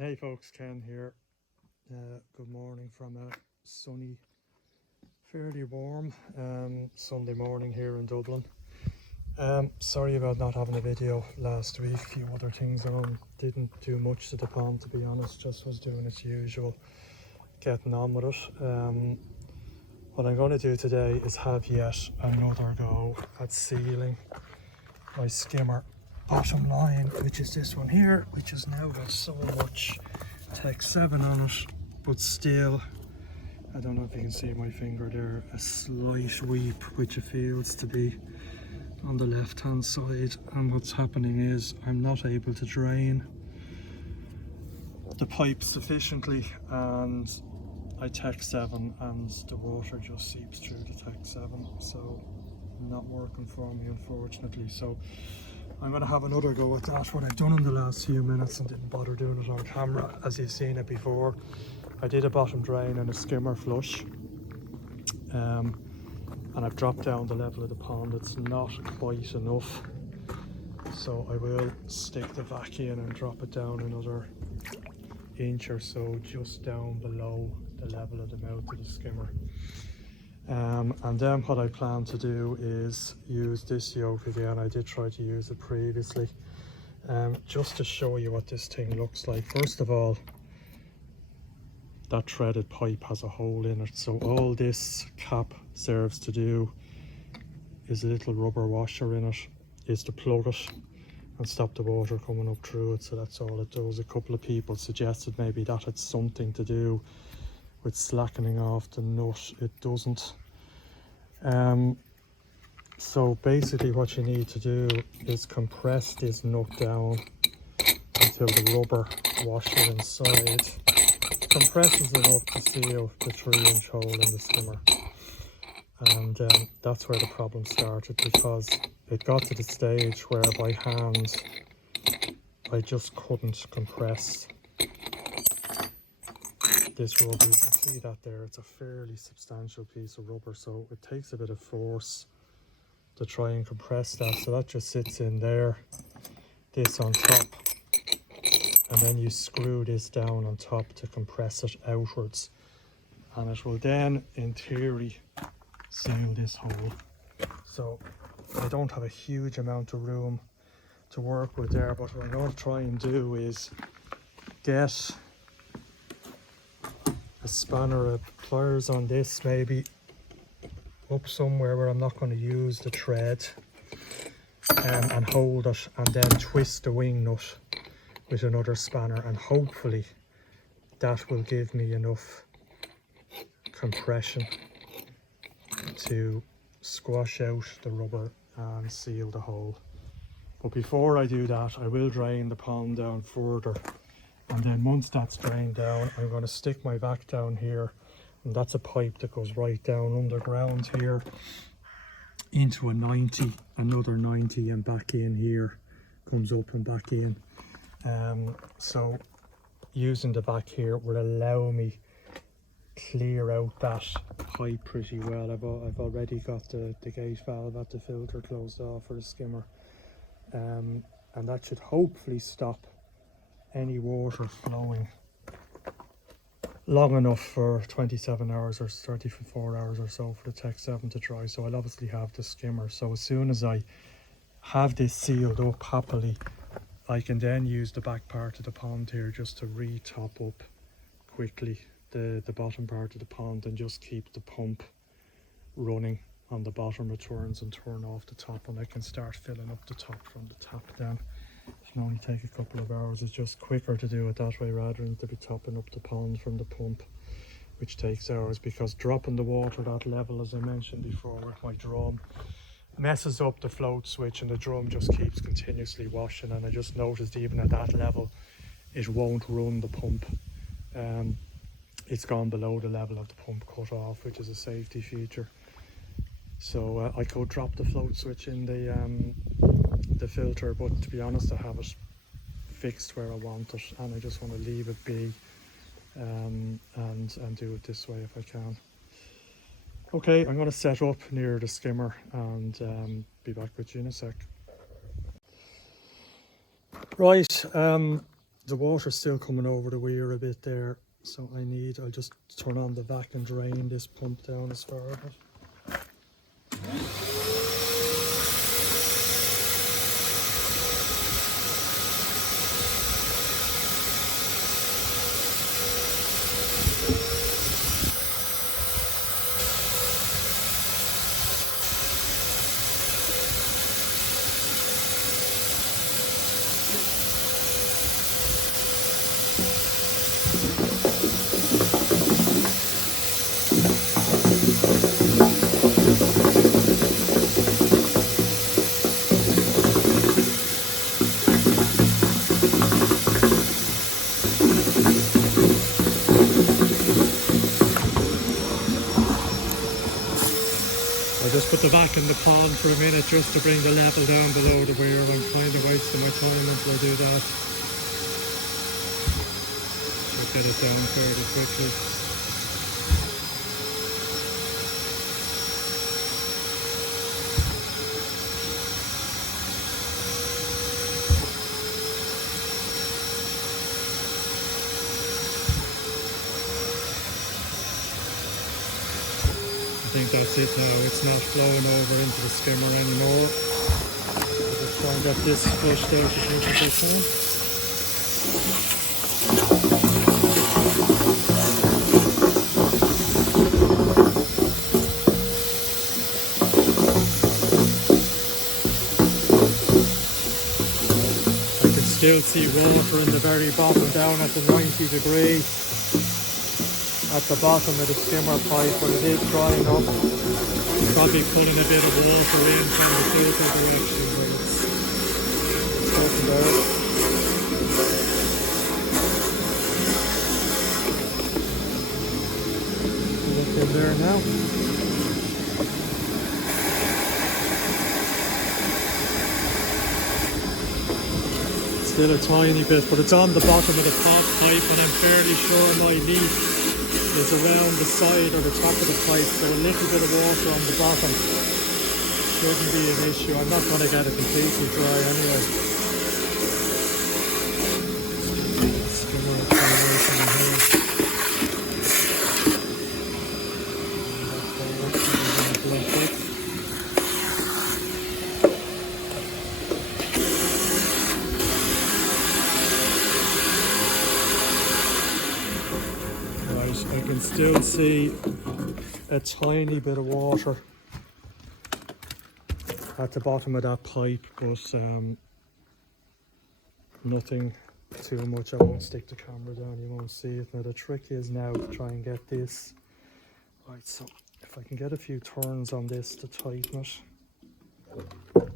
Hey folks, Ken here. Good morning from a sunny, fairly warm Sunday morning here in Dublin. Sorry about not having a video last week. A few other things on. Didn't do much to the pond, to be honest. Just was doing its usual, getting on with it. What I'm going to do today is have yet another go at sealing my skimmer bottom line, which is this one here, which has now got so much Tech 7 on it, but still, I don't know if you can see my finger there, a slight weep, which it feels to be on the left hand side. And what's happening is I'm not able to drain the pipe sufficiently, and I Tech 7 and the water just seeps through the Tech 7, so not working for me, unfortunately. So I'm going to have another go at that. What I've done in the last few minutes, and didn't bother doing it on camera as you've seen it before, I did a bottom drain and a skimmer flush, and I've dropped down the level of the pond. It's not quite enough, so I will stick the vac in and drop it down another inch or so, just down below the level of the mouth of the skimmer. And then what I plan to do is use this yoke again. I did try to use it previously, just to show you what this thing looks like. First of all, that threaded pipe has a hole in it, so all this cap serves to do is a little rubber washer in it, is to plug it and stop the water coming up through it. So that's all it does. A couple of people suggested maybe that had something to do with slackening off the nut. It doesn't. So basically what you need to do is compress this nut down until the rubber washer inside compresses enough to seal the 3-inch hole in the skimmer. And that's where the problem started, because it got to the stage where by hand I just couldn't compress this rubber. You can see that there, it's a fairly substantial piece of rubber, so it takes a bit of force to try and compress that. So that just sits in there, this on top, and then you screw this down on top to compress it outwards, and it will then in theory seal this hole. So I don't have a huge amount of room to work with there, but what I'm going to try and do is get a spanner of pliers on this, maybe up somewhere where I'm not going to use the thread, and hold it, and then twist the wing nut with another spanner, and hopefully that will give me enough compression to squash out the rubber and seal the hole. But before I do that, I will drain the pond down further, and then once that's drained down, I'm going to stick my vac down here, and that's a pipe that goes right down underground here into a 90, another 90, and back in here, comes up and back in. So using the vac here will allow me clear out that pipe pretty well. I've already got the gate valve at the filter closed off for the skimmer, and that should hopefully stop any water flowing long enough for 27 hours or 34 hours or so for the Tech 7 to dry. So I'll obviously have the skimmer, so as soon as I have this sealed up happily, I can then use the back part of the pond here just to re-top up quickly the bottom part of the pond, and just keep the pump running on the bottom returns and turn off the top, and I can start filling up the top from the tap then. It can only take a couple of hours. It's just quicker to do it that way rather than to be topping up the pond from the pump, which takes hours, because dropping the water that level, as I mentioned before with my drum, messes up the float switch, and the drum just keeps continuously washing. And I just noticed even at that level it won't run the pump. It's gone below the level of the pump cut off, which is a safety feature. So I could drop the float switch in the filter, but to be honest I have it fixed where I want it, and I just want to leave it be, and do it this way if I can. Okay, I'm going to set up near the skimmer and be back with you in a sec. Right, the water's still coming over the weir a bit there, so I'll just turn on the vac and drain this pump down as far as it. I just put the vac in the pond for a minute just to bring the level down below the weir. I'm kind of wasting my time until I do that. Should get it down fairly quickly. I think that's it now, it's not flowing over into the skimmer anymore. I'll just try and get this flushed out as much as I can. I can still see water in the very bottom down at the 90 degree. At the bottom of the skimmer pipe, but it is drying up. Probably pulling a bit of water in from the filter direction, but it's open there. Look in there now. Still a tiny bit, but it's on the bottom of the top pipe, and I'm fairly sure my leak is around the side or the top of the pipe, so a little bit of water on the bottom shouldn't be an issue. I'm not going to get it completely dry anyway. Skimmer combination in here. I can still see a tiny bit of water at the bottom of that pipe, but nothing too much. I won't stick the camera down, you won't see it. Now the trick is now to try and get this right, so if I can get a few turns on this to tighten it. In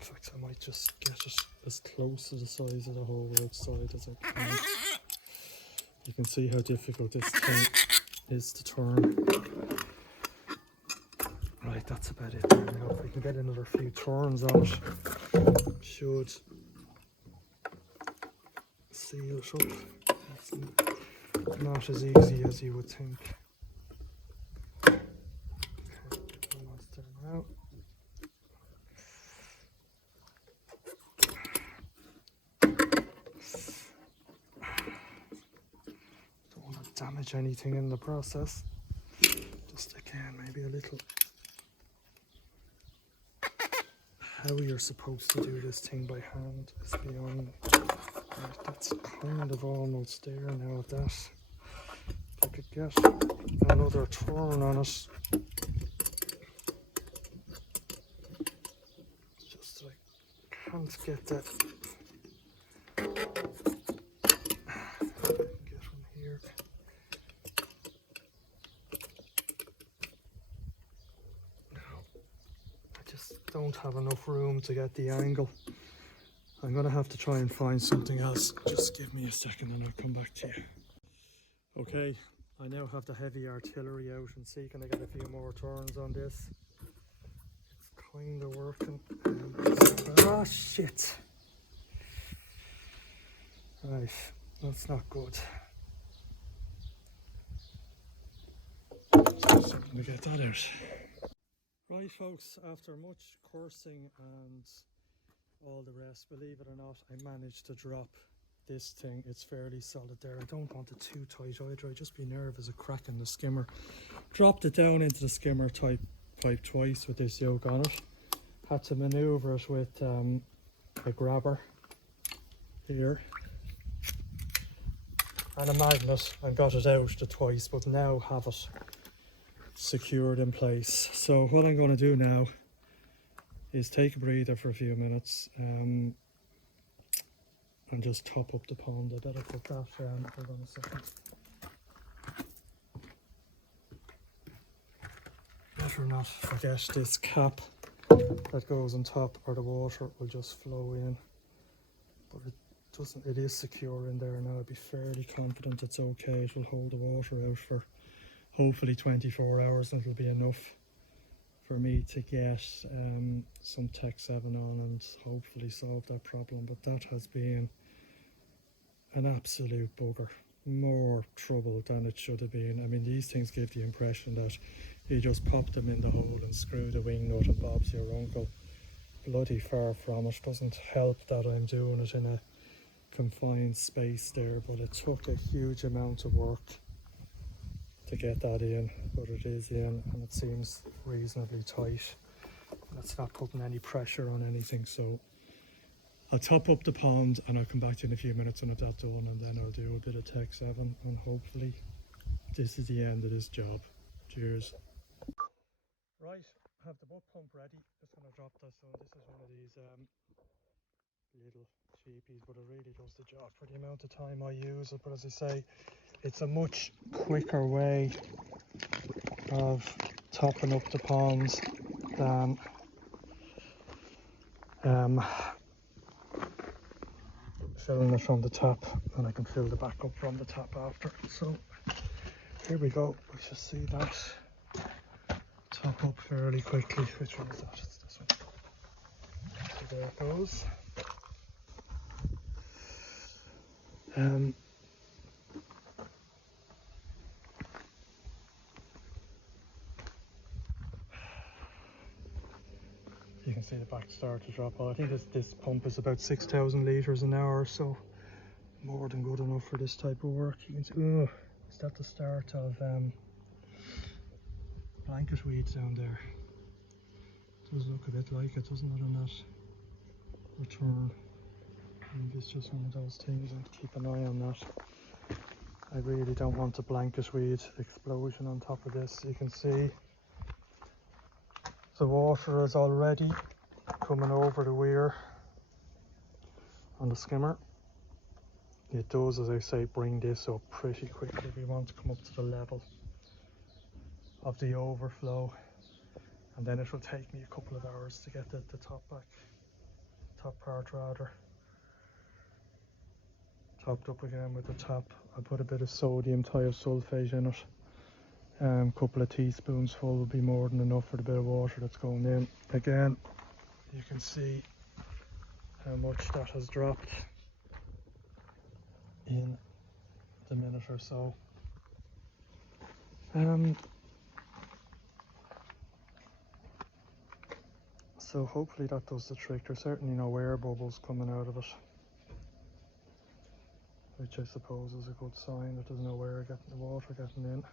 fact, I might just get it as close to the size of the hole outside as I can. You can see how difficult this thing is to turn. Right, that's about it there now. If we can get another few turns on it, should seal it up. It's not as easy as you would think. Okay, almost there now. Damage anything in the process. Just again, maybe a little. How you're supposed to do this thing by hand is beyond. Right, that's kind of almost there now at that. If I could get another turn on it. It's just that I can't get that. Don't have enough room to get the angle. I'm going to have to try and find something else. Just give me a second and I'll come back to you. Okay, I now have the heavy artillery out and see can I get a few more turns on this. It's kind of working. Ah, shit. Right, that's not good. So let me get that out. Right folks, after much cursing and all the rest. Believe it or not, I managed to drop this thing. It's fairly solid there. I don't want it too tight either. I'd just be nervous of cracking the skimmer. Dropped it down into the skimmer pipe twice with this yoke on it. Had to maneuver it with a grabber here and a magnet, and got it out the twice, but now have it secured in place. So what I'm going to do now is take a breather for a few minutes and just top up the pond. I better put that hold on a second. Better not forget this cap that goes on top, or the water will just flow in. But it is secure in there now. I'd be fairly confident it's okay. It will hold the water out for hopefully 24 hours, and it'll be enough for me to get some Tech 7 on and hopefully solve that problem. But that has been an absolute bugger. More trouble than it should have been. I mean, these things give the impression that you just pop them in the hole and screw the wing nut and Bob's your uncle. Bloody far from it. Doesn't help that I'm doing it in a confined space there, but it took a huge amount of work to get that in, but it is in, and it seems reasonably tight. It's not putting any pressure on anything, so I'll top up the pond and I'll come back to you in a few minutes when I've that done, and then I'll do a bit of Tech 7, and hopefully this is the end of this job. Cheers. Right, have the butt pump ready. Just going to drop this on. This is one of these little cheapies, but it really does the job for the amount of time I use it. But as I say, it's a much quicker way of topping up the ponds than filling it from the tap, and I can fill the back up from the tap after. So here we go. We should see that top up fairly quickly. Which one is that? It's this one. So there it goes. You can see the back start to drop out. I think this pump is about 6,000 litres an hour, so more than good enough for this type of work. You can see, is that the start of blanket weeds down there? It does look a bit like it, doesn't it, on that return? I think it's just one of those things, and keep an eye on that. I really don't want a blanket weed explosion on top of this. You can see the water is already coming over the weir on the skimmer. It does, as I say, bring this up pretty quickly. We want to come up to the level of the overflow, and then it will take me a couple of hours to get the top part rather topped up again with the tap. I put a bit of sodium thiosulfate in it. Couple of teaspoons full will be more than enough for the bit of water that's going in. Again, you can see how much that has dropped in the minute or so. So hopefully that does the trick. There's certainly no air bubbles coming out of it, which I suppose is a good sign that there's no air getting the water getting in.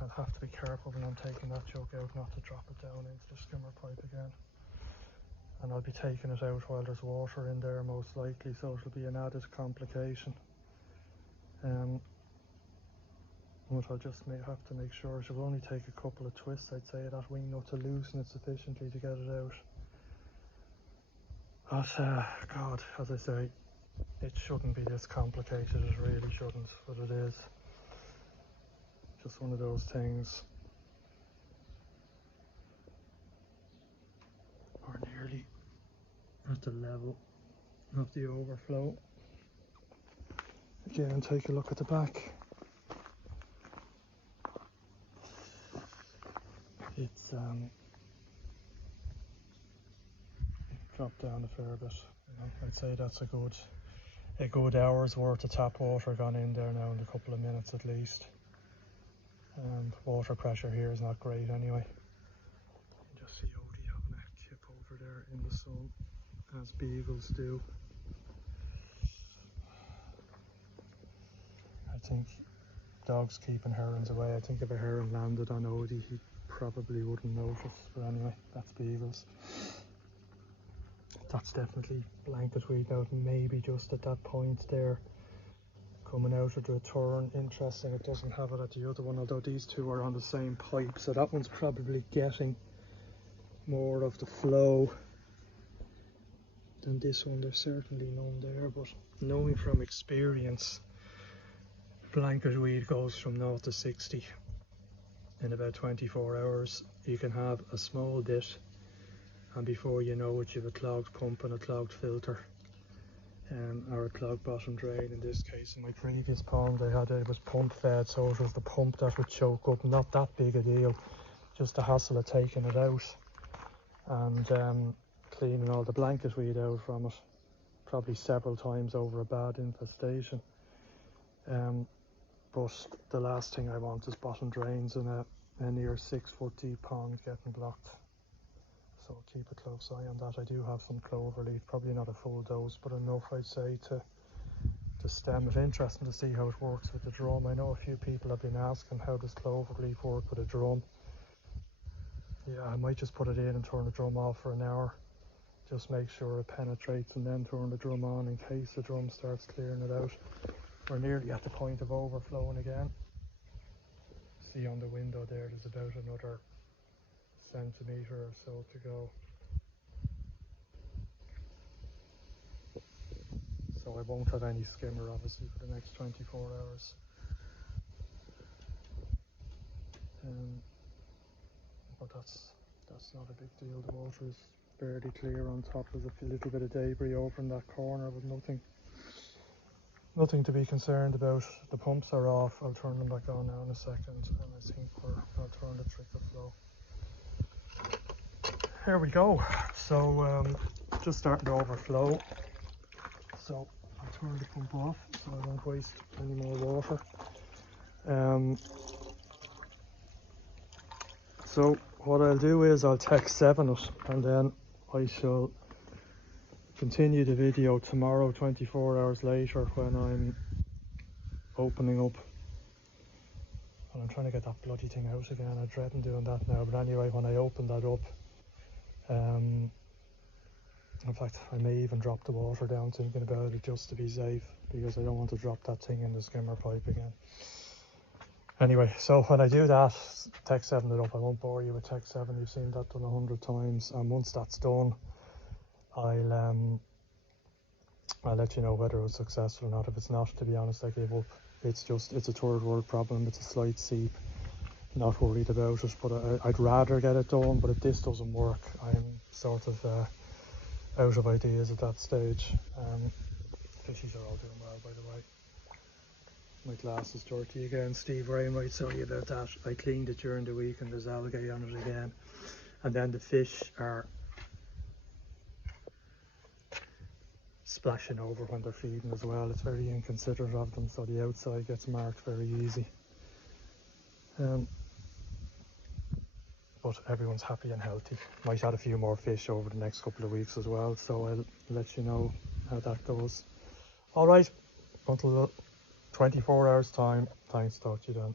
I'll have to be careful when I'm taking that jug out not to drop it down into the skimmer pipe again. And I'll be taking it out while there's water in there most likely, so it'll be an added complication. But I'll just have to make sure. It will only take a couple of twists, I'd say, that wing nut to loosen it sufficiently to get it out. But God, as I say, it shouldn't be this complicated. It really shouldn't, but it is. Just one of those things. We're nearly at the level of the overflow. Again, take a look at the back. It's dropped down a fair bit. I'd say that's a good hour's worth of tap water gone in there now in a couple of minutes at least. And water pressure here is not great anyway. sun, as beagles do. I think dogs keeping herons away. I think if a heron landed on Odie, he probably wouldn't notice. But anyway, that's beagles. That's definitely blanket weed out, maybe just at that point there, coming out of the turn. Interesting, it doesn't have it at the other one, although these two are on the same pipe, so that one's probably getting more of the flow than this one. There's certainly none there, but knowing from experience, blanket weed goes from 0 to 60 in about 24 hours. You can have a small bit, and before you know it, you have a clogged pump and a clogged filter, or a clogged bottom drain. In this case, in my previous pond, it was pump fed, so it was the pump that would choke up. Not that big a deal, just the hassle of taking it out and cleaning all the blanket weed out from it, probably several times over a bad infestation. But the last thing I want is bottom drains in a near 6 foot deep pond getting blocked. So keep a close eye on that. I do have some clover leaf, probably not a full dose, but enough, I'd say, to stem it. Interesting to see how it works with the drum. I know a few people have been asking, how does clover leaf work with a drum? Yeah, I might just put it in and turn the drum off for an hour. Just make sure it penetrates and then turn the drum on in case the drum starts clearing it out. We're nearly at the point of overflowing again. See on the window there, there's about another centimetre or so to go. So I won't have any skimmer obviously for the next 24 hours. But that's not a big deal. The water is barely clear on top. There's a little bit of debris over in that corner, but nothing to be concerned about. The pumps are off. I'll turn them back on now in a second, and I think I'll turn the trickle flow. Here we go. So just starting to overflow. So I'll turn the pump off so I don't waste any more water. So what I'll do is I'll text 7 it, and then I shall continue the video tomorrow, 24 hours later, when I'm opening up. And I'm trying to get that bloody thing out again. I'm dreading doing that now. But anyway, when I open that up, in fact, I may even drop the water down, thinking about it, just to be safe, because I don't want to drop that thing in the skimmer pipe again. Anyway, so when I do that, text 7 it up. I won't bore you with text 7. You've seen that done 100 times. And once that's done, I'll let you know whether it was successful or not. If it's not, to be honest, I give up. It's a third world problem. It's a slight seep. Not worried about it, but I'd rather get it done. But if this doesn't work, I'm sort of out of ideas at that stage. Fishies are all doing well, by the way. My glass is dirty again. Steve Rainwright, sorry about that. I cleaned it during the week and there's algae on it again. And then the fish are splashing over when they're feeding as well. It's very inconsiderate of them, so the outside gets marked very easy. But everyone's happy and healthy. Might add a few more fish over the next couple of weeks as well, so I'll let you know how that goes. Alright, until 24 hours time. Thanks, talk to you then.